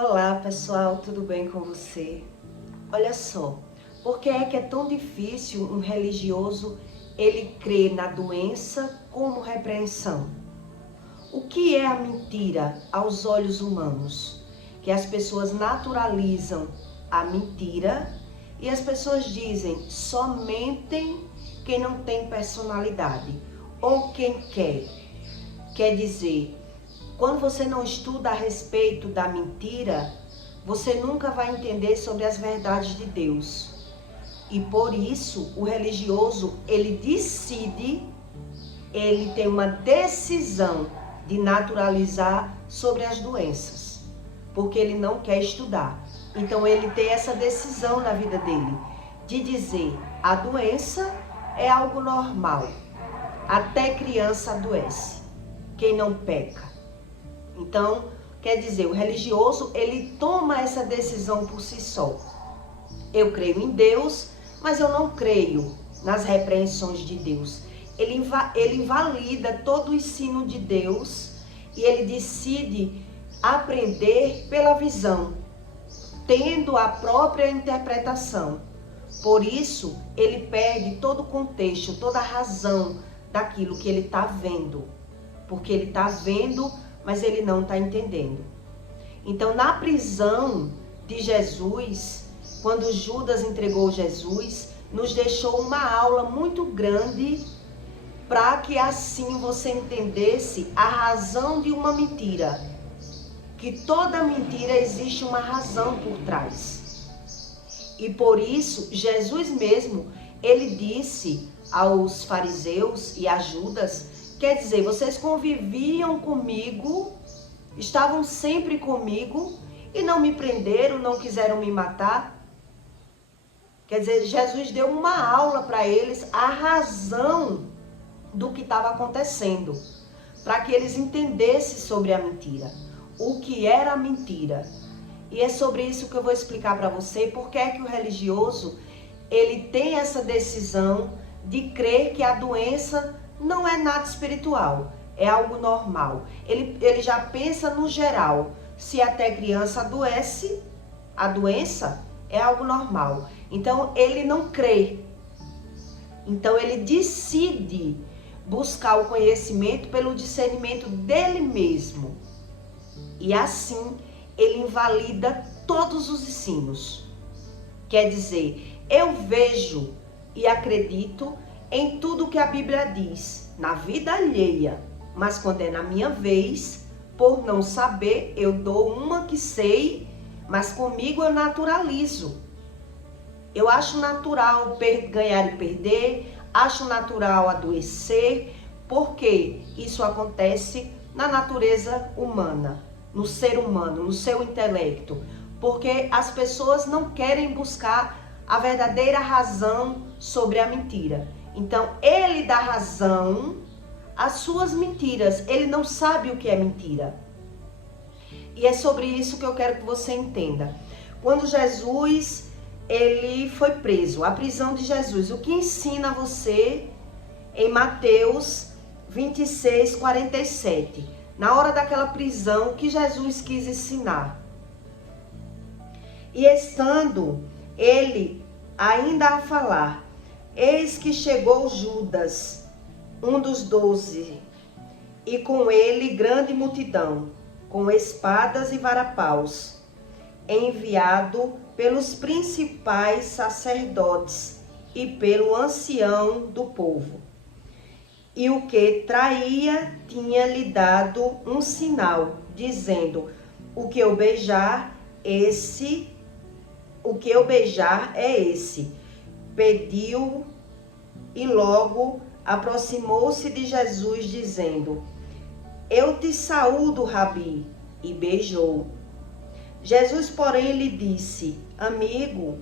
Olá pessoal, tudo bem com você? Olha só, por que é tão difícil um religioso ele crer na doença como repreensão? O que é a mentira aos olhos humanos? Que as pessoas naturalizam a mentira e as pessoas dizem só mentem quem não tem personalidade ou quem quer. Quer dizer, quando você não estuda a respeito da mentira, você nunca vai entender sobre as verdades de Deus. E por isso, o religioso, ele tem uma decisão de naturalizar sobre as doenças, porque ele não quer estudar. Então ele tem essa decisão na vida dele, de dizer, a doença é algo normal, até criança adoece, quem não peca. Então, quer dizer, o religioso, ele toma essa decisão por si só. Eu creio em Deus, mas eu não creio nas repreensões de Deus. Ele invalida todo o ensino de Deus e ele decide aprender pela visão, tendo a própria interpretação. Por isso, ele perde todo o contexto, toda a razão daquilo que ele está vendo. Porque ele está vendo, mas ele não está entendendo. Então, na prisão de Jesus, quando Judas entregou Jesus, nos deixou uma aula muito grande para que assim você entendesse a razão de uma mentira. Que toda mentira existe uma razão por trás. E por isso, Jesus mesmo, ele disse aos fariseus e a Judas, quer dizer, vocês conviviam comigo, estavam sempre comigo e não me prenderam, não quiseram me matar. Quer dizer, Jesus deu uma aula para eles, a razão do que estava acontecendo, para que eles entendessem sobre a mentira, o que era a mentira. E é sobre isso que eu vou explicar para você, porque é que o religioso, ele tem essa decisão de crer que a doença não é nada espiritual, é algo normal. Ele já pensa no geral. Se até criança adoece, a doença é algo normal. Então, ele não crê. Então, ele decide buscar o conhecimento pelo discernimento dele mesmo. E assim, ele invalida todos os ensinos. Quer dizer, eu vejo e acredito em tudo que a Bíblia diz, na vida alheia, mas quando é na minha vez, por não saber, eu dou uma que sei, mas comigo eu naturalizo. Eu acho natural ganhar e perder, acho natural adoecer, porque isso acontece na natureza humana, no ser humano, no seu intelecto, porque as pessoas não querem buscar a verdadeira razão sobre a mentira. Então, ele dá razão às suas mentiras. Ele não sabe o que é mentira. E é sobre isso que eu quero que você entenda. Quando Jesus, ele foi preso, a prisão de Jesus, o que ensina você em Mateus 26, 47? Na hora daquela prisão, o que Jesus quis ensinar? E estando ele ainda a falar, eis que chegou Judas, um dos 12, e com ele grande multidão, com espadas e varapaus, enviado pelos principais sacerdotes e pelo ancião do povo. E o que traía tinha-lhe dado um sinal, dizendo, o que eu beijar é esse. Pediu e logo aproximou-se de Jesus, dizendo, eu te saúdo, Rabi, e beijou. Jesus, porém, lhe disse, amigo,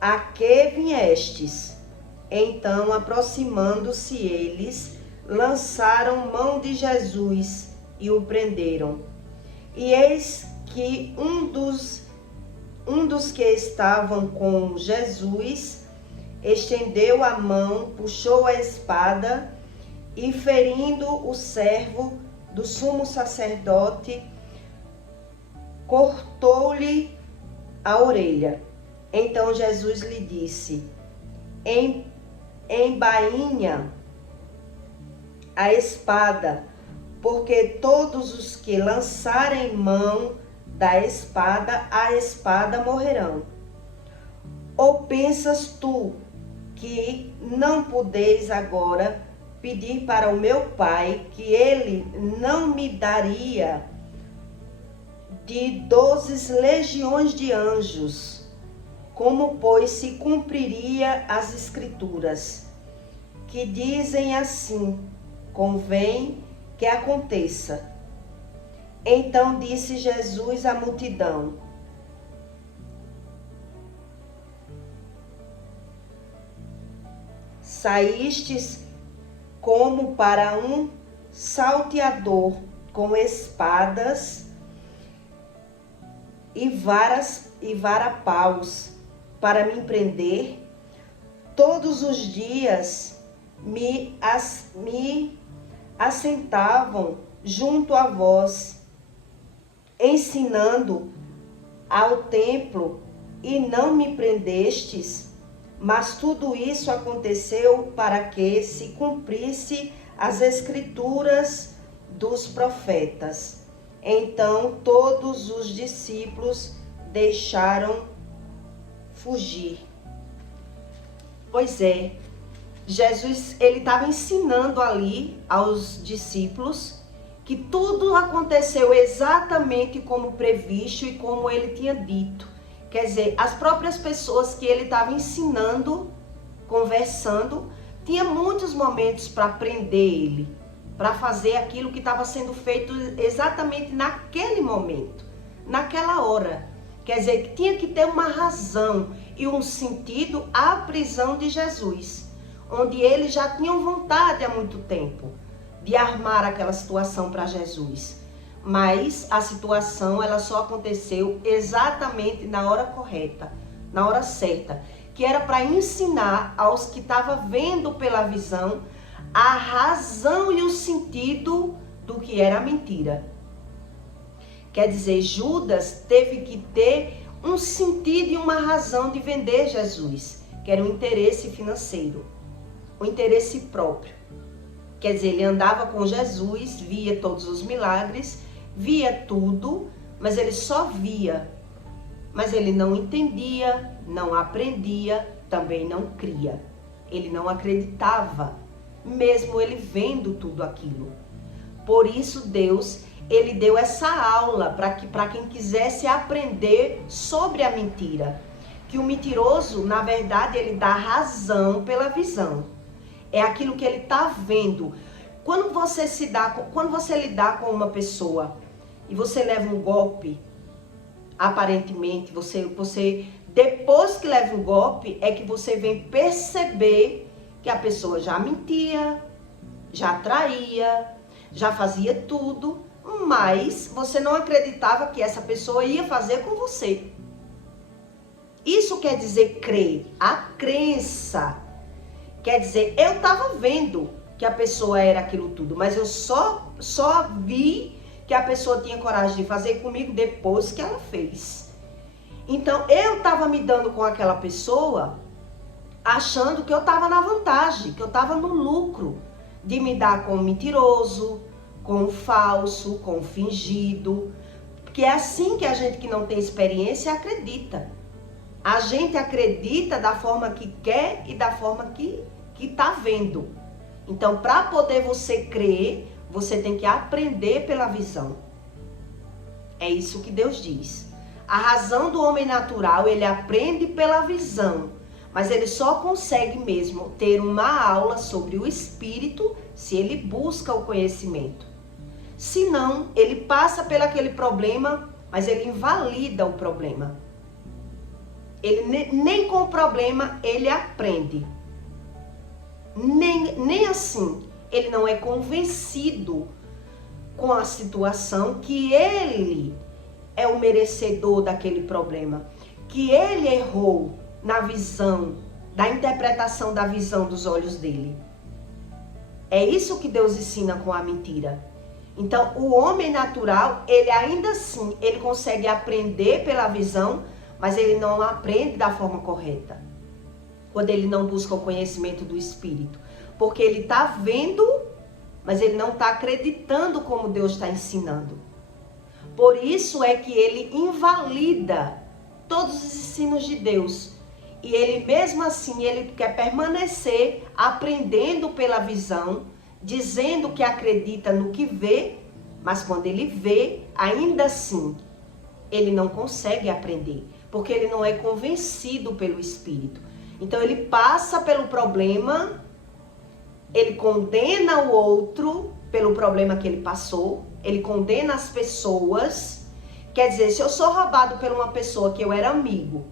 a que viestes? Então, aproximando-se eles, lançaram mão de Jesus e o prenderam. E eis que um dos que estavam com Jesus estendeu a mão, puxou a espada e, ferindo o servo do sumo sacerdote, cortou-lhe a orelha. Então Jesus lhe disse: embainha a espada, porque todos os que lançarem mão da espada, a espada morrerão. Ou pensas tu que não podeis agora pedir para o meu Pai, que ele não me daria de 12 legiões de anjos? Como, pois, se cumpriria as Escrituras, que dizem assim: convém que aconteça. Então disse Jesus à multidão: saístes como para um salteador com espadas e varapaus para me prender? Todos os dias me assentavam junto a vós, ensinando ao templo, e não me prendestes. Mas tudo isso aconteceu para que se cumprisse as Escrituras dos profetas. Então todos os discípulos deixaram fugir. Pois é, Jesus, ele estava ensinando ali aos discípulos que tudo aconteceu exatamente como previsto e como ele tinha dito. Quer dizer, as próprias pessoas que ele estava ensinando, conversando, tinha muitos momentos para prender ele, para fazer aquilo que estava sendo feito exatamente naquele momento, naquela hora. Quer dizer, que tinha que ter uma razão e um sentido à prisão de Jesus, onde eles já tinham vontade há muito tempo de armar aquela situação para Jesus. Mas a situação, ela só aconteceu exatamente na hora correta, na hora certa, que era para ensinar aos que estavam vendo pela visão a razão e o sentido do que era a mentira. Quer dizer, Judas teve que ter um sentido e uma razão de vender Jesus, que era um interesse financeiro, um interesse próprio. Quer dizer, ele andava com Jesus, via todos os milagres, via tudo, mas ele só via. Mas ele não entendia, não aprendia, também não cria. Ele não acreditava, mesmo ele vendo tudo aquilo. Por isso Deus, ele deu essa aula para quem quisesse aprender sobre a mentira. Que o mentiroso, na verdade, ele dá razão pela visão. É aquilo que ele está vendo. Quando você lidar com uma pessoa e você leva um golpe, aparentemente, você depois que leva um golpe, é que você vem perceber que a pessoa já mentia, já traía, já fazia tudo, mas você não acreditava que essa pessoa ia fazer com você. Isso quer dizer crer, a crença. Quer dizer, eu estava vendo que a pessoa era aquilo tudo, mas eu só vi que a pessoa tinha coragem de fazer comigo depois que ela fez. Então, eu estava me dando com aquela pessoa, achando que eu estava na vantagem, que eu estava no lucro de me dar com o mentiroso, com o falso, com o fingido. Porque é assim que a gente que não tem experiência acredita. A gente acredita da forma que quer e da forma que está vendo. Então, para poder você crer, você tem que aprender pela visão. É isso que Deus diz. A razão do homem natural, ele aprende pela visão. Mas ele só consegue mesmo ter uma aula sobre o espírito se ele busca o conhecimento. Se não, ele passa por aquele problema, mas ele invalida o problema. Ele nem com o problema ele aprende. Nem assim. Ele não é convencido com a situação que ele é o merecedor daquele problema. Que ele errou na visão, da interpretação da visão dos olhos dele. É isso que Deus ensina com a mentira. Então, o homem natural, ele ainda assim, ele consegue aprender pela visão, mas ele não aprende da forma correta. Quando ele não busca o conhecimento do Espírito. Porque ele está vendo, mas ele não está acreditando como Deus está ensinando. Por isso é que ele invalida todos os ensinos de Deus. E ele mesmo assim, ele quer permanecer aprendendo pela visão, dizendo que acredita no que vê, mas quando ele vê, ainda assim, ele não consegue aprender, porque ele não é convencido pelo Espírito. Então ele passa pelo problema, ele condena o outro pelo problema que ele passou, ele condena as pessoas. Quer dizer, se eu sou roubado por uma pessoa que eu era amigo,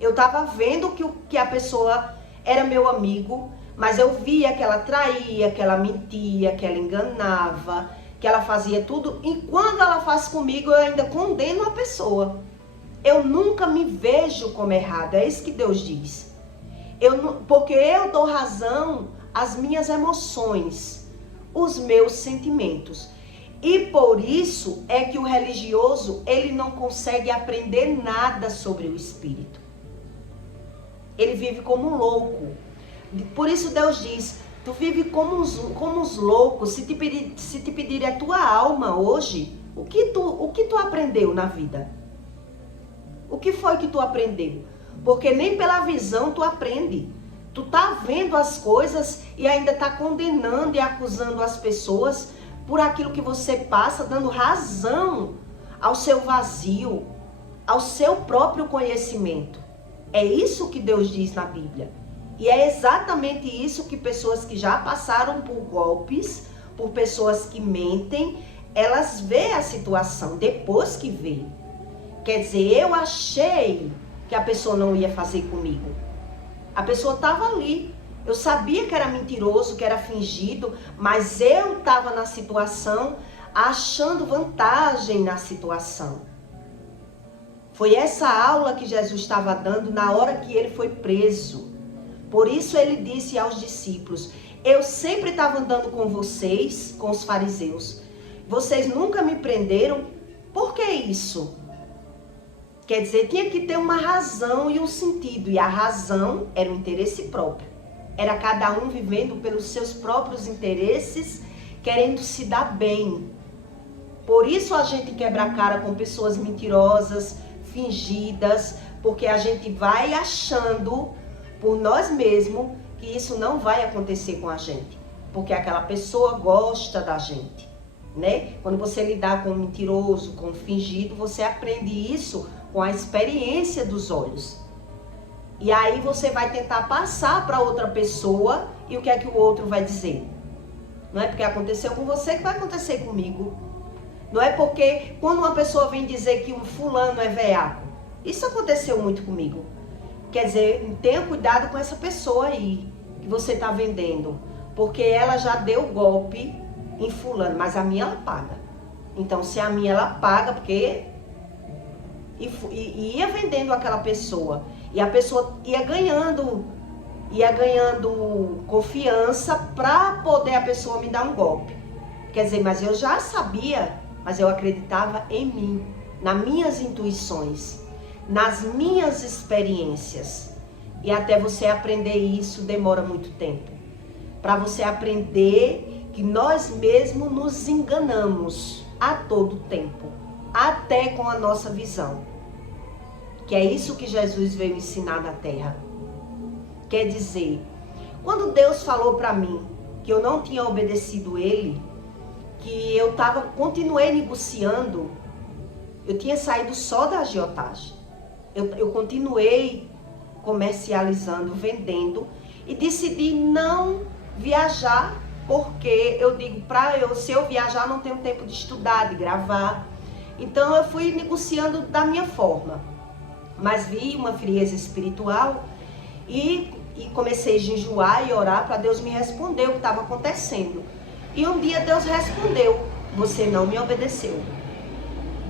eu estava vendo que a pessoa era meu amigo, mas eu via que ela traía, que ela mentia, que ela enganava, que ela fazia tudo. E quando ela faz comigo, eu ainda condeno a pessoa. Eu nunca me vejo como errada, é isso que Deus diz. Porque eu dou razão às minhas emoções, os meus sentimentos. E por isso é que o religioso, ele não consegue aprender nada sobre o Espírito. Ele vive como um louco. Por isso Deus diz, tu vive como os loucos. Se te pedir a tua alma hoje, o que tu aprendeu na vida? O que foi que tu aprendeu? Porque nem pela visão tu aprende. Tu tá vendo as coisas e ainda tá condenando e acusando as pessoas por aquilo que você passa, dando razão ao seu vazio, ao seu próprio conhecimento. É isso que Deus diz na Bíblia. E é exatamente isso que pessoas que já passaram por golpes, por pessoas que mentem, elas veem a situação depois que vê. Quer dizer, eu achei que a pessoa não ia fazer comigo. A pessoa estava ali. Eu sabia que era mentiroso, que era fingido, mas eu estava na situação achando vantagem na situação. Foi essa aula que Jesus estava dando na hora que ele foi preso. Por isso ele disse aos discípulos, eu sempre estava andando com vocês, com os fariseus. Vocês nunca me prenderam. Por que isso? Quer dizer, tinha que ter uma razão e um sentido. E a razão era o interesse próprio. Era cada um vivendo pelos seus próprios interesses, querendo se dar bem. Por isso a gente quebra a cara com pessoas mentirosas, fingidas, porque a gente vai achando por nós mesmos que isso não vai acontecer com a gente. Porque aquela pessoa gosta da gente, né? Quando você lidar com um mentiroso, com um fingido, você aprende isso com a experiência dos olhos. E aí você vai tentar passar para outra pessoa e o que é que o outro vai dizer? Não é porque aconteceu com você que vai acontecer comigo. Não é porque quando uma pessoa vem dizer que um fulano é veaco. Isso aconteceu muito comigo. Quer dizer, tenha cuidado com essa pessoa aí que você está vendendo. Porque ela já deu golpe em fulano, mas a minha ela paga. Então se a minha ela paga, porque... E ia vendendo aquela pessoa. E a pessoa ia ganhando confiança para poder a pessoa me dar um golpe. Quer dizer, mas eu já sabia, mas eu acreditava em mim, nas minhas intuições, nas minhas experiências. E até você aprender isso demora muito tempo. Para você aprender que nós mesmos nos enganamos a todo tempo, até com a nossa visão. Que é isso que Jesus veio ensinar na terra. Quer dizer, quando Deus falou para mim que eu não tinha obedecido Ele, que eu continuei negociando, eu tinha saído só da agiotagem. Eu continuei comercializando, vendendo e decidi não viajar, porque eu digo, se eu viajar não tenho tempo de estudar, de gravar. Então eu fui negociando da minha forma. Mas vi uma frieza espiritual e comecei a jejuar e orar para Deus me responder o que estava acontecendo. E um dia Deus respondeu, você não me obedeceu.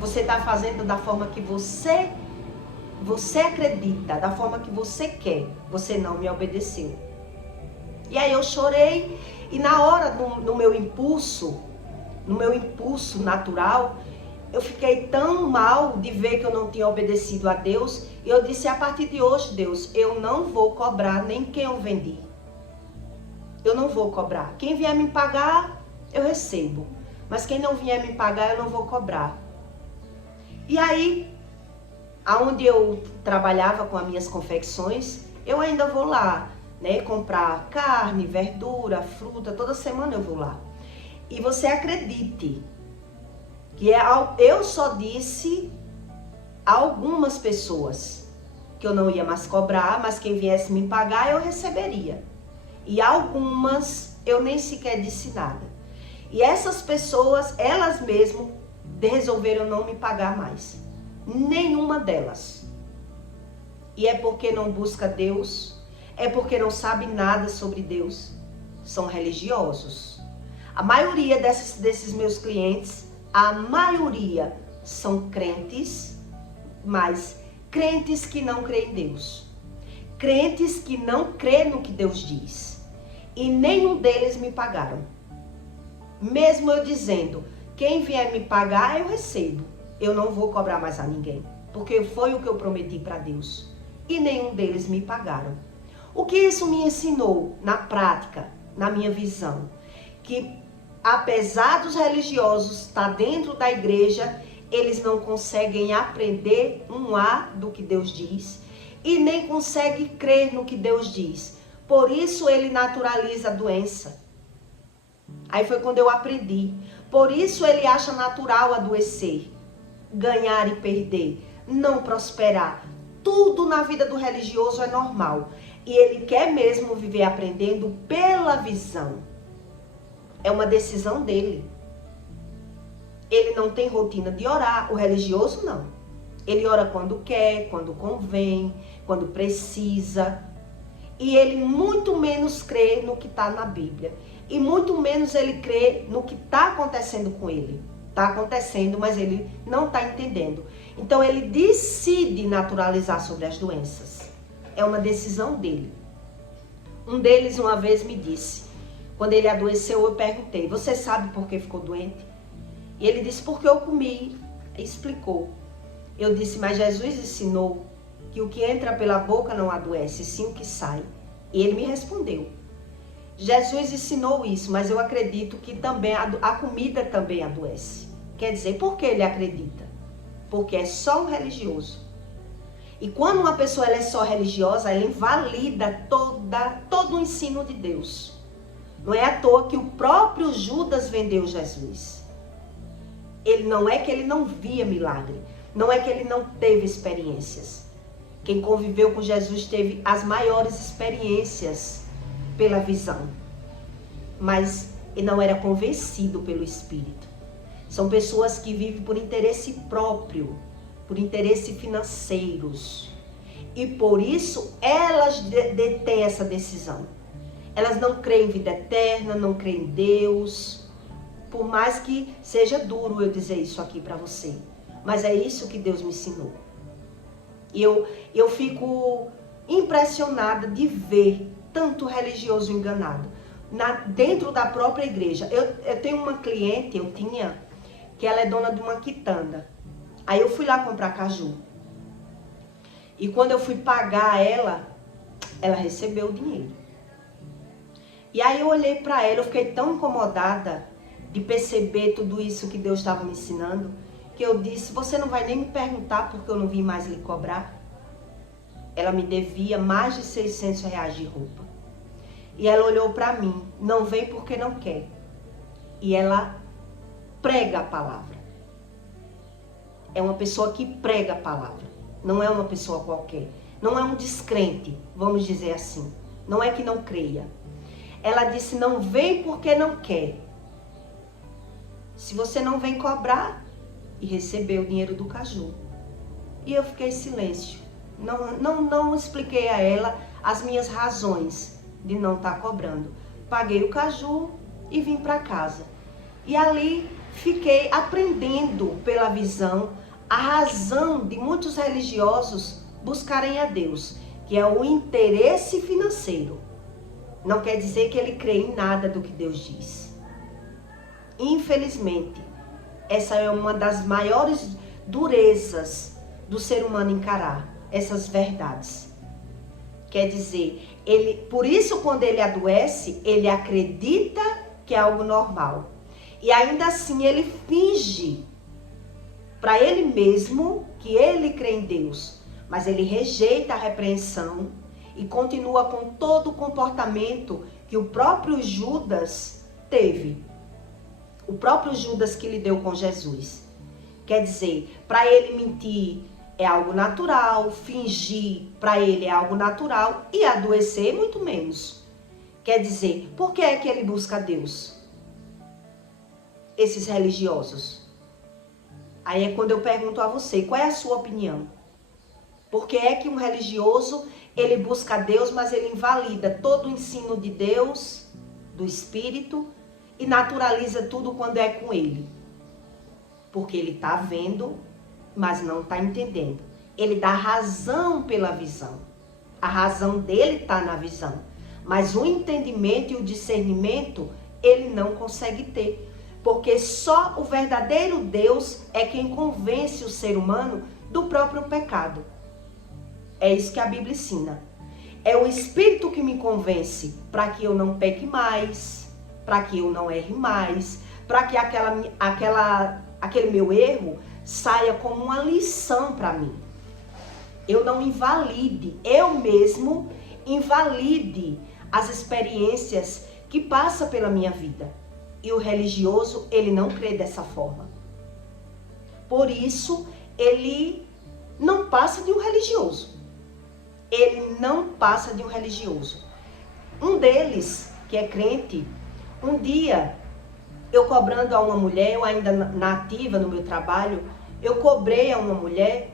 Você está fazendo da forma que você acredita, da forma que você quer. Você não me obedeceu. E aí eu chorei e na hora do meu impulso, no meu impulso natural, eu fiquei tão mal de ver que eu não tinha obedecido a Deus. E eu disse, a partir de hoje, Deus, eu não vou cobrar nem quem eu vendi. Eu não vou cobrar. Quem vier me pagar, eu recebo. Mas quem não vier me pagar, eu não vou cobrar. E aí, aonde eu trabalhava com as minhas confecções, eu ainda vou lá, né, comprar carne, verdura, fruta, toda semana eu vou lá. E você acredite que eu só disse a algumas pessoas que eu não ia mais cobrar, mas quem viesse me pagar eu receberia. E algumas eu nem sequer disse nada. E essas pessoas, elas mesmas resolveram não me pagar mais. Nenhuma delas. E é porque não busca Deus, é porque não sabe nada sobre Deus. São religiosos. A maioria desses meus clientes, a maioria são crentes, mas crentes que não creem em Deus. Crentes que não creem no que Deus diz. E nenhum deles me pagaram. Mesmo eu dizendo, quem vier me pagar, eu recebo. Eu não vou cobrar mais a ninguém, porque foi o que eu prometi para Deus. E nenhum deles me pagaram. O que isso me ensinou na prática, na minha visão? Que apesar dos religiosos estar dentro da igreja, eles não conseguem aprender um A do que Deus diz e nem conseguem crer no que Deus diz. Por isso ele naturaliza a doença. Aí foi quando eu aprendi. Por isso ele acha natural adoecer, ganhar e perder, não prosperar. Tudo na vida do religioso é normal. E ele quer mesmo viver aprendendo pela visão. É uma decisão dele. Ele não tem rotina de orar. O religioso não. Ele ora quando quer, quando convém, quando precisa. E ele muito menos crê no que está na Bíblia. E muito menos ele crê no que está acontecendo com ele. Está acontecendo, mas ele não está entendendo. Então ele decide naturalizar sobre as doenças. É uma decisão dele. Um deles uma vez me disse, quando ele adoeceu, eu perguntei, você sabe por que ficou doente? E ele disse, porque eu comi. Explicou. Eu disse, mas Jesus ensinou que o que entra pela boca não adoece, sim o que sai. E ele me respondeu. Jesus ensinou isso, mas eu acredito que também a comida também adoece. Quer dizer, por que ele acredita? Porque é só um religioso. E quando uma pessoa ela é só religiosa, ela invalida todo o ensino de Deus. Não é à toa que o próprio Judas vendeu Jesus. Ele não é que ele não via milagre, não é que ele não teve experiências. Quem conviveu com Jesus teve as maiores experiências pela visão, mas ele não era convencido pelo Espírito. São pessoas que vivem por interesse próprio, por interesse financeiros. E por isso elas detêm essa decisão. Elas não creem em vida eterna, não creem em Deus. Por mais que seja duro eu dizer isso aqui para você. Mas é isso que Deus me ensinou. E eu fico impressionada de ver tanto religioso enganado. Dentro da própria igreja. Eu tenho uma cliente, que ela é dona de uma quitanda. Aí eu fui lá comprar caju. E quando eu fui pagar ela recebeu o dinheiro. E aí eu olhei para ela, eu fiquei tão incomodada de perceber tudo isso que Deus estava me ensinando, que eu disse, você não vai nem me perguntar porque eu não vim mais lhe cobrar? Ela me devia mais de R$600 de roupa. E ela olhou para mim, não vem porque não quer. E ela prega a palavra. É uma pessoa que prega a palavra. Não é uma pessoa qualquer. Não é um descrente, vamos dizer assim. Não é que não creia. Ela disse, não vem porque não quer. Se você não vem cobrar, e receber o dinheiro do caju. E eu fiquei em silêncio. Não expliquei a ela as minhas razões de não estar cobrando. Paguei o caju e vim para casa. E ali fiquei aprendendo pela visão a razão de muitos religiosos buscarem a Deus, que é o interesse financeiro. Não quer dizer que ele crê em nada do que Deus diz. Infelizmente, essa é uma das maiores durezas do ser humano encarar essas verdades. Quer dizer, por isso quando ele adoece, ele acredita que é algo normal. E ainda assim ele finge para ele mesmo que ele crê em Deus. Mas ele rejeita a repreensão e continua com todo o comportamento que o próprio Judas teve. O próprio Judas que lidou com Jesus. Quer dizer, para ele mentir é algo natural, fingir para ele é algo natural e adoecer muito menos. Quer dizer, por que é que ele busca Deus? Esses religiosos. Aí é quando eu pergunto a você, qual é a sua opinião? Por que é que um religioso, ele busca Deus, mas ele invalida todo o ensino de Deus, do Espírito, e naturaliza tudo quando é com ele? Porque ele está vendo, mas não está entendendo. Ele dá razão pela visão. A razão dele está na visão. Mas o entendimento e o discernimento, ele não consegue ter. Porque só o verdadeiro Deus é quem convence o ser humano do próprio pecado. É isso que a Bíblia ensina. É o Espírito que me convence para que eu não peque mais, para que eu não erre mais, para que aquele meu erro saia como uma lição para mim. Eu não invalide, eu mesmo invalide as experiências que passam pela minha vida. E o religioso, ele não crê dessa forma. Por isso, ele não passa de um religioso. Ele não passa de um religioso. Um deles, que é crente, um dia, eu cobrando a uma mulher, eu ainda nativa no meu trabalho, eu cobrei a uma mulher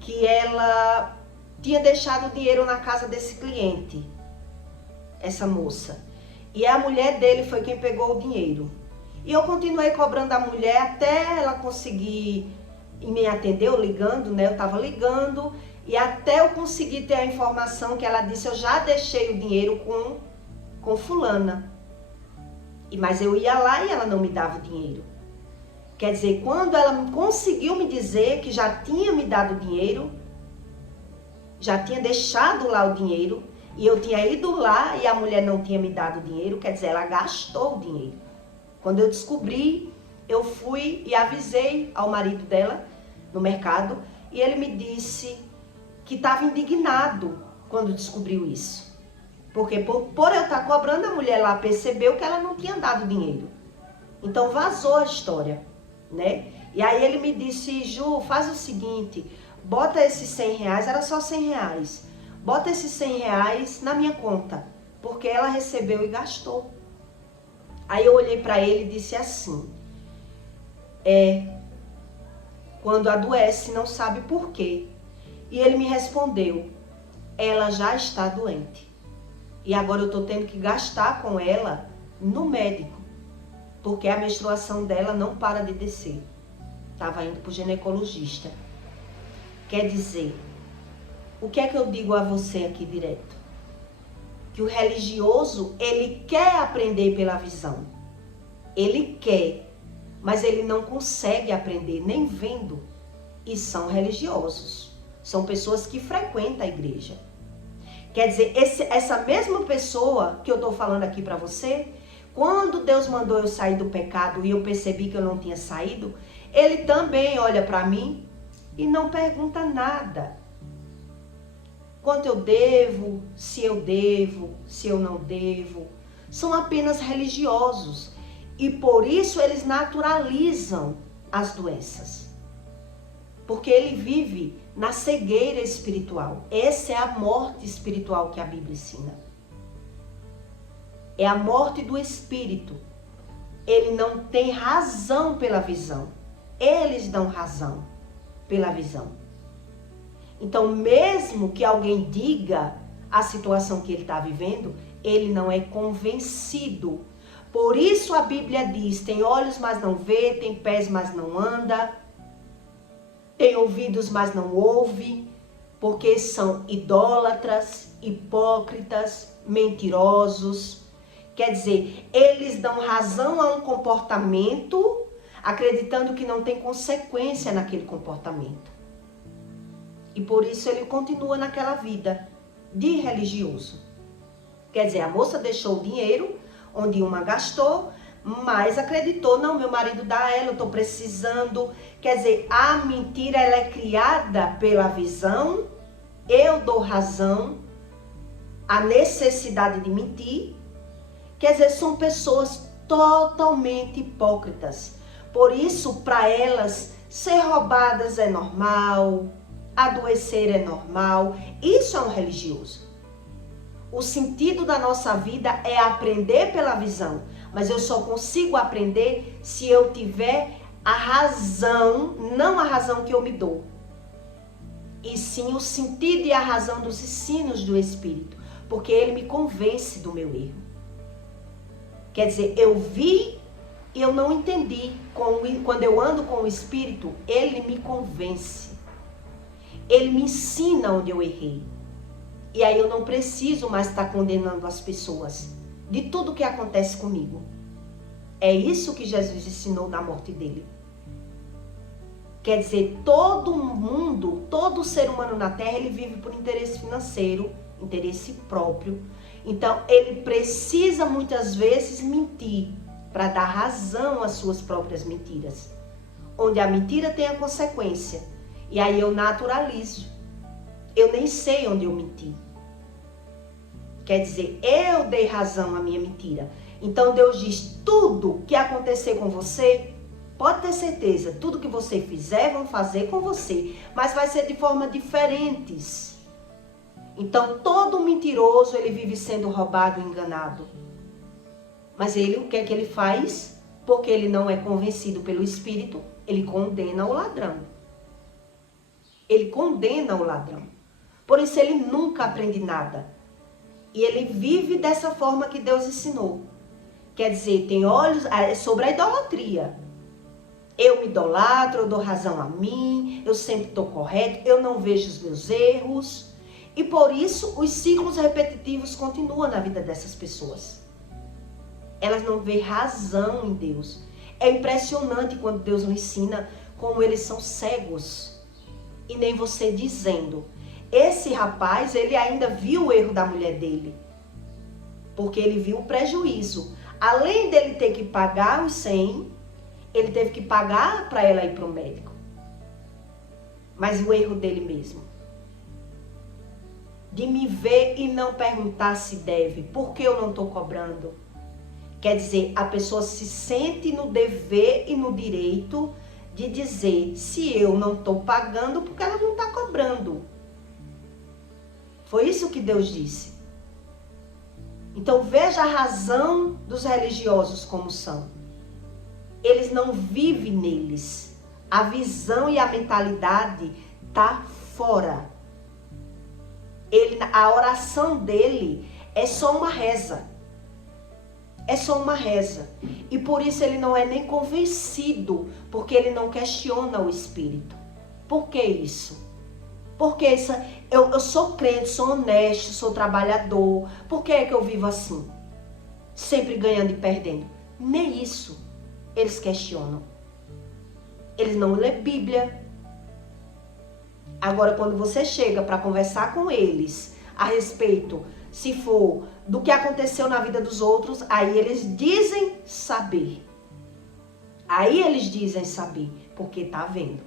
que ela tinha deixado o dinheiro na casa desse cliente, essa moça. E a mulher dele foi quem pegou o dinheiro. E eu continuei cobrando a mulher até ela conseguir me atender, eu ligando, né? Eu tava ligando e até eu conseguir ter a informação que ela disse, eu já deixei o dinheiro com fulana. Mas eu ia lá e ela não me dava o dinheiro. Quer dizer, quando ela conseguiu me dizer que já tinha me dado o dinheiro, já tinha deixado lá o dinheiro, e eu tinha ido lá e a mulher não tinha me dado o dinheiro, quer dizer, ela gastou o dinheiro. Quando eu descobri, eu fui e avisei ao marido dela no mercado, e ele me disse que estava indignado quando descobriu isso. Porque por eu estar cobrando, a mulher lá percebeu que ela não tinha dado dinheiro. Então vazou a história, né? E aí ele me disse, Ju, faz o seguinte, bota esses 100 reais, era só 100 reais. Bota esses 100 reais na minha conta, porque ela recebeu e gastou. Aí eu olhei para ele e disse assim, quando adoece não sabe por quê. E ele me respondeu, ela já está doente. E agora eu estou tendo que gastar com ela no médico, porque a menstruação dela não para de descer. Estava indo para o ginecologista. Quer dizer, o que é que eu digo a você aqui direto? Que o religioso, ele quer aprender pela visão. Ele quer, mas ele não consegue aprender nem vendo. E são religiosos. São pessoas que frequentam a igreja. Quer dizer, essa mesma pessoa que eu estou falando aqui para você, quando Deus mandou eu sair do pecado e eu percebi que eu não tinha saído, ele também olha para mim e não pergunta nada. Quanto eu devo, se eu não devo. São apenas religiosos. E por isso eles naturalizam as doenças. Porque ele vive na cegueira espiritual. Essa é a morte espiritual que a Bíblia ensina. É a morte do espírito. Ele não tem razão pela visão. Eles dão razão pela visão. Então, mesmo que alguém diga a situação que ele está vivendo, ele não é convencido. Por isso a Bíblia diz, tem olhos, mas não vê, tem pés, mas não anda, tem ouvidos, mas não ouve, porque são idólatras, hipócritas, mentirosos, Quer dizer, eles dão razão a um comportamento, acreditando que não tem consequência naquele comportamento. E por isso ele continua naquela vida de religioso. Quer dizer, a moça deixou o dinheiro, onde uma gastou, mas acreditou, não, meu marido dá a ela, eu estou precisando. Quer dizer, a mentira ela é criada pela visão, eu dou razão, a necessidade de mentir. Quer dizer, são pessoas totalmente hipócritas. Por isso, para elas, ser roubadas é normal, adoecer é normal. Isso é um religioso. O sentido da nossa vida é aprender pela visão. Mas eu só consigo aprender se eu tiver a razão, não a razão que eu me dou. E sim o sentido e a razão dos ensinos do Espírito. Porque ele me convence do meu erro. Quer dizer, eu vi e eu não entendi. Quando eu ando com o Espírito, ele me convence. Ele me ensina onde eu errei. E aí eu não preciso mais estar condenando as pessoas de tudo que acontece comigo. É isso que Jesus ensinou na morte dele. Quer dizer, todo mundo, todo ser humano na Terra, ele vive por interesse financeiro, interesse próprio. Então, ele precisa muitas vezes mentir para dar razão às suas próprias mentiras. Onde a mentira tem a consequência. E aí eu naturalizo. Eu nem sei onde eu menti. Quer dizer, eu dei razão à minha mentira. Então Deus diz, tudo que acontecer com você, pode ter certeza, tudo que você fizer, vão fazer com você. Mas vai ser de forma diferentes. Então todo mentiroso, ele vive sendo roubado, enganado. Mas ele, o que é que ele faz? Porque ele não é convencido pelo Espírito, ele condena o ladrão. Ele condena o ladrão. Por isso ele nunca aprende nada. E ele vive dessa forma que Deus ensinou. Quer dizer, tem olhos sobre a idolatria. Eu me idolatro, eu dou razão a mim, eu sempre estou correto, eu não vejo os meus erros. E por isso os ciclos repetitivos continuam na vida dessas pessoas. Elas não veem razão em Deus. É impressionante quando Deus nos ensina como eles são cegos. E nem você dizendo. Esse rapaz, ele ainda viu o erro da mulher dele. Porque ele viu o prejuízo. Além dele ter que pagar os 100, ele teve que pagar para ela ir para o médico. Mas o erro dele mesmo. De me ver e não perguntar se deve. Por que eu não estou cobrando? Quer dizer, a pessoa se sente no dever e no direito de dizer se eu não estou pagando porque ela não está cobrando. Foi isso que Deus disse. Então veja a razão dos religiosos como são. Eles não vivem neles. A visão e a mentalidade tá fora. A oração dele é só uma reza. É só uma reza. E por isso ele não é nem convencido, porque ele não questiona o Espírito. Por que isso? Porque eu sou crente, sou honesto, sou trabalhador. Por que é que eu vivo assim? Sempre ganhando e perdendo. Nem isso eles questionam. Eles não lêem Bíblia. Agora, quando você chega para conversar com eles a respeito, se for do que aconteceu na vida dos outros, aí eles dizem saber. Aí eles dizem saber, porque tá vendo.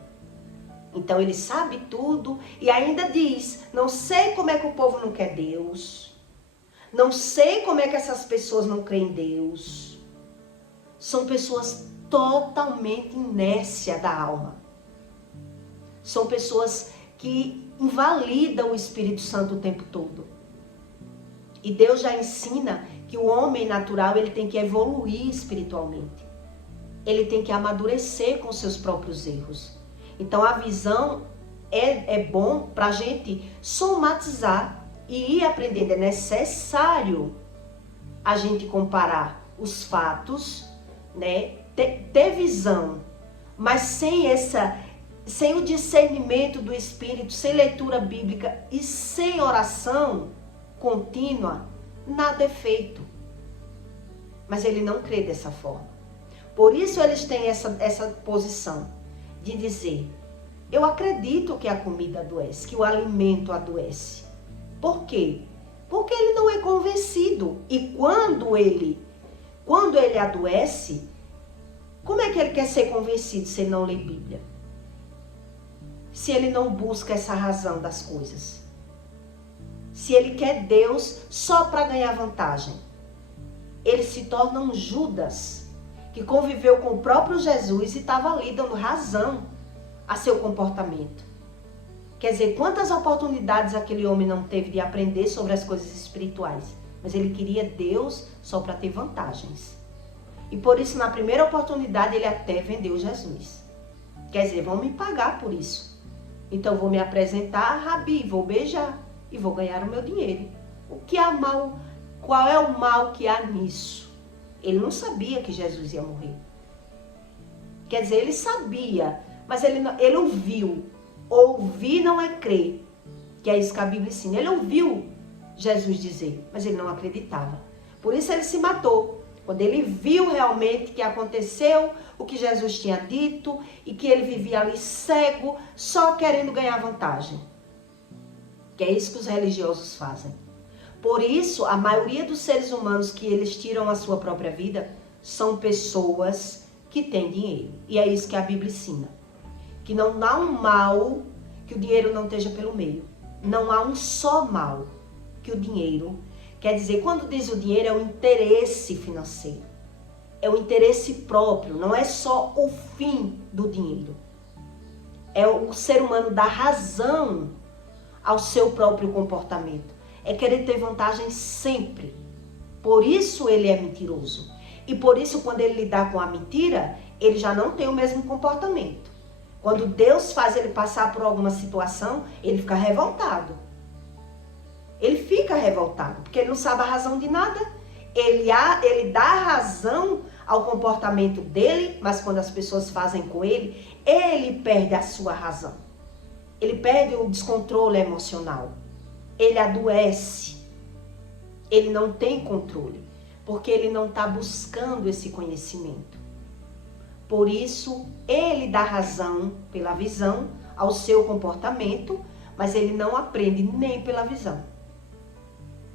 Então ele sabe tudo e ainda diz, não sei como é que o povo não quer Deus. Não sei como é que essas pessoas não creem em Deus. São pessoas totalmente inércia da alma. São pessoas que invalidam o Espírito Santo o tempo todo. E Deus já ensina que o homem natural ele tem que evoluir espiritualmente. Ele tem que amadurecer com seus próprios erros. Então a visão é bom para a gente somatizar e ir aprendendo. É necessário a gente comparar os fatos, né? Ter visão, mas sem o discernimento do Espírito, sem leitura bíblica e sem oração contínua, nada é feito. mas ele não crê dessa forma. Por isso eles têm essa posição de dizer, eu acredito que a comida adoece, que o alimento adoece. Por quê? Porque ele não é convencido. E quando ele adoece, como é que ele quer ser convencido se ele não lê Bíblia? Se ele não busca essa razão das coisas? Se ele quer Deus só para ganhar vantagem? Ele se torna um Judas, que conviveu com o próprio Jesus e estava ali dando razão a seu comportamento. Quer dizer, quantas oportunidades aquele homem não teve de aprender sobre as coisas espirituais? Mas ele queria Deus só para ter vantagens. E por isso, na primeira oportunidade, ele até vendeu Jesus. Quer dizer, vão me pagar por isso. Então, vou me apresentar a Rabi, vou beijar e vou ganhar o meu dinheiro. O que há mal? Qual é o mal que há nisso? Ele não sabia que Jesus ia morrer. Quer dizer, ele sabia, mas ele ouviu. Ouvir não é crer, que é isso que a Bíblia ensina. Ele ouviu Jesus dizer, mas ele não acreditava. Por isso ele se matou. Quando ele viu realmente que aconteceu o que Jesus tinha dito e que ele vivia ali cego, só querendo ganhar vantagem. Que é isso que os religiosos fazem. Por isso, a maioria dos seres humanos que eles tiram a sua própria vida são pessoas que têm dinheiro. E é isso que a Bíblia ensina. Que não há um mal que o dinheiro não esteja pelo meio. Não há um só mal que o dinheiro... Quer dizer, quando diz o dinheiro, é o interesse financeiro. É o interesse próprio, não é só o fim do dinheiro. É o ser humano dar razão ao seu próprio comportamento. É querer ter vantagem sempre. Por isso ele é mentiroso. E por isso, quando ele lidar com a mentira, ele já não tem o mesmo comportamento. Quando Deus faz ele passar por alguma situação, ele fica revoltado. Ele fica revoltado, porque ele não sabe a razão de nada. Ele dá razão ao comportamento dele, mas quando as pessoas fazem com ele, ele perde a sua razão. Ele perde o descontrole emocional. Ele adoece. Ele não tem controle, porque ele não está buscando esse conhecimento. Por isso, ele dá razão pela visão ao seu comportamento, mas ele não aprende nem pela visão.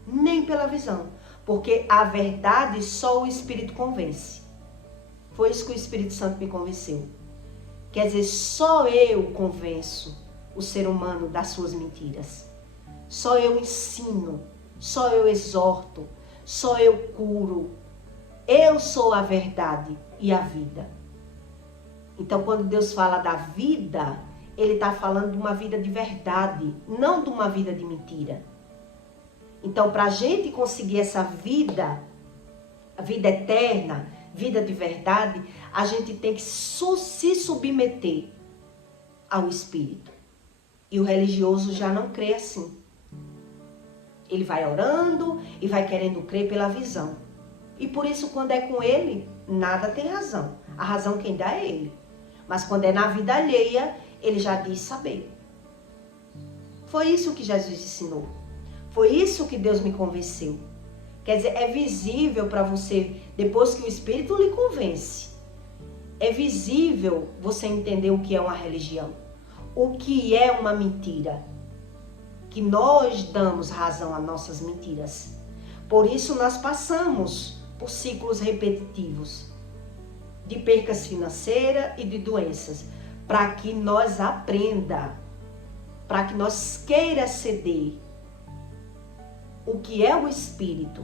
Nem pela visão. Porque a verdade só o Espírito convence. Foi isso que o Espírito Santo me convenceu. Quer dizer, só eu convenço o ser humano das suas mentiras. Só eu ensino, só eu exorto, só eu curo. Eu sou a verdade e a vida. Então, quando Deus fala da vida, Ele está falando de uma vida de verdade, não de uma vida de mentira. Então, para a gente conseguir essa vida, a vida eterna, vida de verdade, a gente tem que se submeter ao Espírito. E o religioso já não crê assim. Ele vai orando e vai querendo crer pela visão. E por isso, quando é com ele, nada tem razão. A razão quem dá é ele. Mas quando é na vida alheia, ele já diz saber. Foi isso que Jesus ensinou. Foi isso que Deus me convenceu. Quer dizer, é visível para você, depois que o Espírito lhe convence, é visível você entender o que é uma religião, o que é uma mentira, que nós damos razão a nossas mentiras. Por isso nós passamos por ciclos repetitivos de percas financeiras e de doenças, para que nós aprenda, para que nós queira ceder. O que é o Espírito?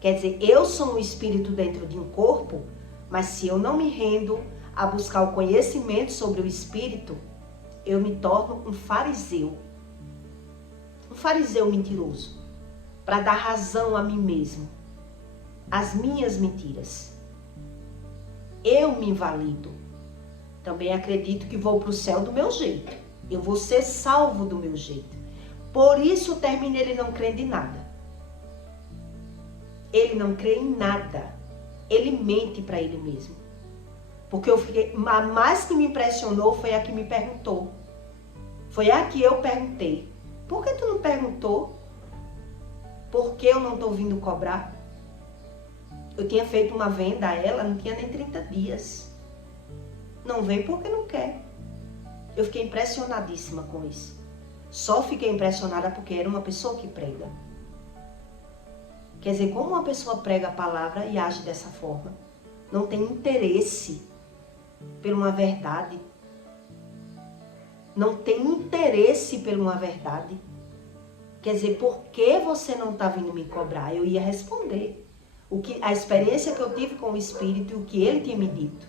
Quer dizer, eu sou um espírito dentro de um corpo, mas se eu não me rendo a buscar o conhecimento sobre o Espírito, eu me torno um fariseu. Um fariseu mentiroso, para dar razão a mim mesmo, às minhas mentiras. Eu me invalido. Também acredito que vou para o céu do meu jeito. Eu vou ser salvo do meu jeito. Por isso termina ele não crendo em nada. Ele não crê em nada. Ele mente para ele mesmo. Porque a mais que me impressionou foi a que me perguntou. Foi a que eu perguntei. Por que tu não perguntou? Por que eu não estou vindo cobrar? Eu tinha feito uma venda a ela, não tinha nem 30 dias. Não vem porque não quer. Eu fiquei impressionadíssima com isso. Só fiquei impressionada porque era uma pessoa que prega. Quer dizer, como uma pessoa prega a palavra e age dessa forma? Não tem interesse por uma verdade. Não tem interesse por uma verdade. Quer dizer, por que você não está vindo me cobrar? Eu ia responder. A experiência que eu tive com o Espírito e o que ele tinha me dito.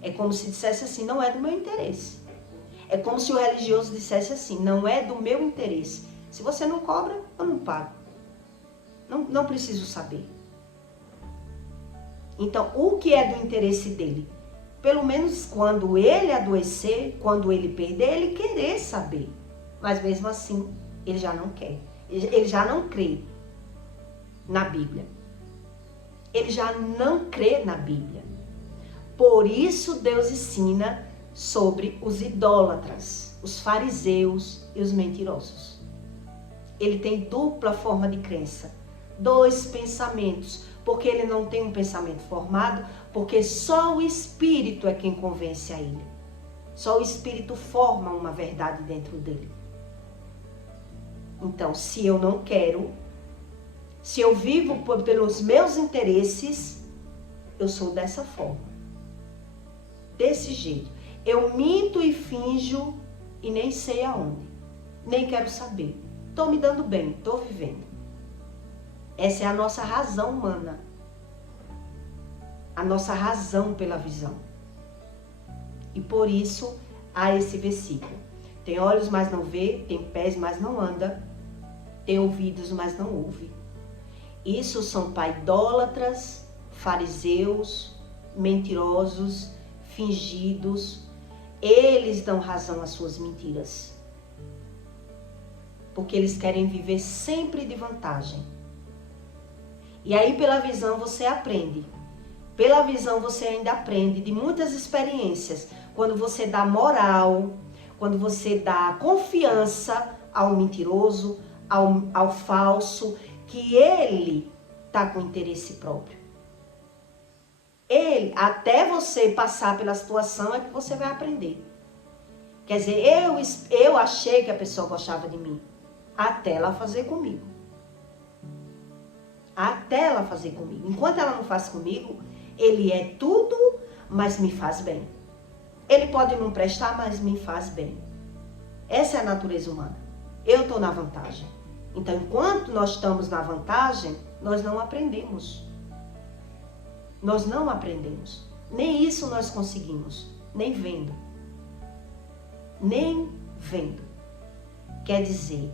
É como se dissesse assim, não é do meu interesse. É como se o religioso dissesse assim, não é do meu interesse. Se você não cobra, eu não pago. Não preciso saber. Então, o que é do interesse dele? Pelo menos quando ele adoecer, quando ele perder, ele querer saber. Mas mesmo assim, ele já não quer. Ele já não crê na Bíblia. Ele já não crê na Bíblia. Por isso Deus ensina sobre os idólatras, os fariseus e os mentirosos. Ele tem dupla forma de crença, 2 pensamentos, porque ele não tem um pensamento formado, porque só o Espírito é quem convence a ele. Só o Espírito forma uma verdade dentro dele. Então, se eu não quero, se eu vivo pelos meus interesses, eu sou dessa forma. Desse jeito. Eu minto e finjo e nem sei aonde. Nem quero saber. Estou me dando bem, estou vivendo. Essa é a nossa razão humana. A nossa razão pela visão. E por isso há esse versículo. Tem olhos, mas não vê. Tem pés, mas não anda. Tem ouvidos, mas não ouve. Isso são idólatras, fariseus, mentirosos, fingidos. Eles dão razão às suas mentiras. Porque eles querem viver sempre de vantagem. E aí pela visão você aprende. Pela visão você ainda aprende de muitas experiências. Quando você dá moral, quando você dá confiança ao mentiroso, ao falso, que ele está com interesse próprio. Ele, até você passar pela situação, é que você vai aprender. Quer dizer, eu achei que a pessoa gostava de mim. Até ela fazer comigo. Até ela fazer comigo. Enquanto ela não faz comigo, ele é tudo, mas me faz bem. Ele pode não prestar, mas me faz bem. Essa é a natureza humana. Eu estou na vantagem. Então, enquanto nós estamos na vantagem, nós não aprendemos. Nós não aprendemos. Nem isso nós conseguimos. Nem vendo. Nem vendo. Quer dizer,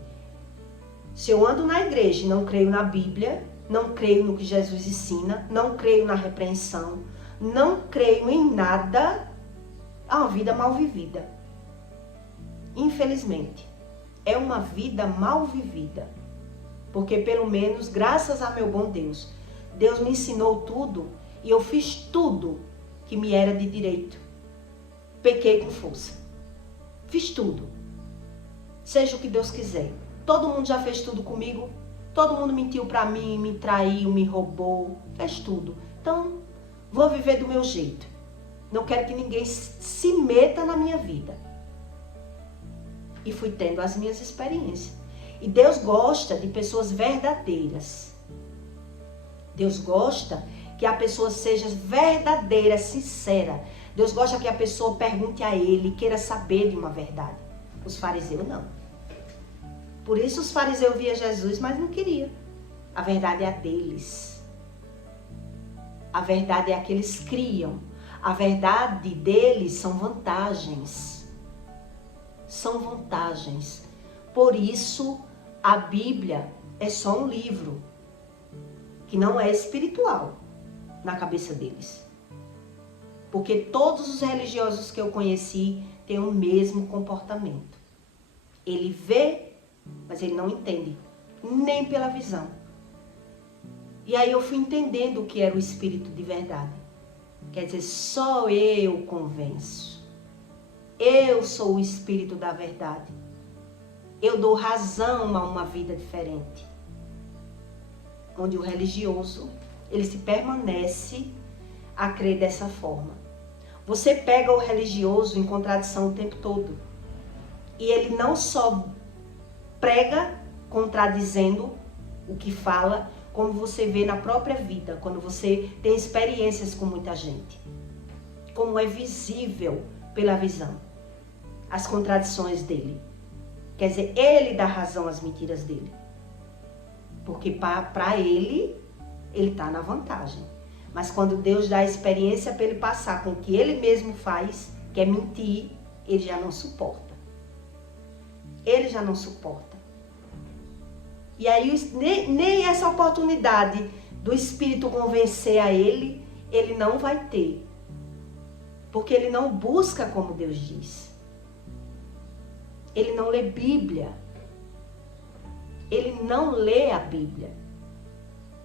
se eu ando na igreja e não creio na Bíblia, não creio no que Jesus ensina, não creio na repreensão, não creio em nada, é uma vida mal vivida. Infelizmente, é uma vida mal vivida. Porque pelo menos, graças a meu bom Deus, Deus me ensinou tudo e eu fiz tudo que me era de direito. Pequei com força. Fiz tudo. Seja o que Deus quiser. Todo mundo já fez tudo comigo. Todo mundo mentiu pra mim, me traiu, me roubou. Fez tudo. Então, vou viver do meu jeito. Não quero que ninguém se meta na minha vida. E fui tendo as minhas experiências. E Deus gosta de pessoas verdadeiras. Deus gosta que a pessoa seja verdadeira, sincera. Deus gosta que a pessoa pergunte a ele, queira saber de uma verdade. Os fariseus não. Por isso os fariseus via Jesus, mas não queriam. A verdade é a deles. A verdade é a que eles criam. A verdade deles são vantagens. São vantagens. Por isso, a Bíblia é só um livro que não é espiritual na cabeça deles. Porque todos os religiosos que eu conheci têm o mesmo comportamento. Ele vê, mas ele não entende, nem pela visão. E aí eu fui entendendo o que era o espírito de verdade. Quer dizer, só eu convenço. Eu sou o espírito da verdade. Eu dou razão a uma vida diferente. Onde o religioso ele se permanece a crer dessa forma. Você pega o religioso em contradição o tempo todo. E ele não só prega contradizendo o que fala, como você vê na própria vida, quando você tem experiências com muita gente. Como é visível pela visão as contradições dele. Quer dizer, ele dá razão às mentiras dele. Porque para ele está na vantagem. Mas quando Deus dá a experiência para ele passar com o que ele mesmo faz, que é mentir, ele já não suporta. Ele já não suporta. E aí nem essa oportunidade do Espírito convencer a ele não vai ter. Porque ele não busca como Deus diz. Ele não lê Bíblia. Ele não lê a Bíblia.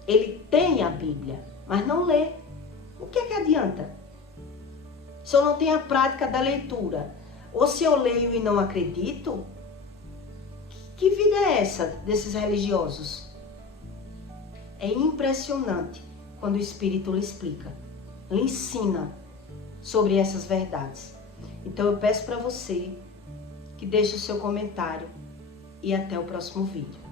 Ele tem a Bíblia, mas não lê. O que é que adianta? Se eu não tenho a prática da leitura, ou se eu leio e não acredito, que vida é essa desses religiosos? É impressionante quando o Espírito lhe explica, lhe ensina sobre essas verdades. Então eu peço para você que deixe o seu comentário e até o próximo vídeo.